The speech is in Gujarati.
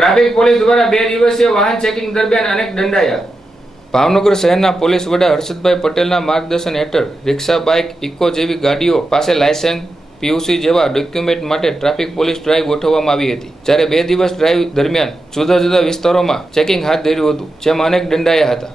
ટ્રાફિક પોલીસ દ્વારા 2 દિવસીય વાહન ચેકિંગ દરમિયાન અનેક દંડાયા. ભાવનગર શહેરના પોલીસ વડા હર્ષદભાઈ પટેલના માર્ગદર્શન હેઠળ રિક્ષા, બાઇક, ઇકો જેવી ગાડીઓ પાસે લાયસન્સ, પીયુસી જેવા ડોક્યુમેન્ટ માટે ટ્રાફિક પોલીસ ડ્રાઈવ ગોઠવવામાં આવી હતી. જ્યારે 2 દિવસ ડ્રાઈવ દરમિયાન જુદા જુદા વિસ્તારોમાં ચેકિંગ હાથ ધર્યું હતું, જેમાં અનેક દંડાયા હતા.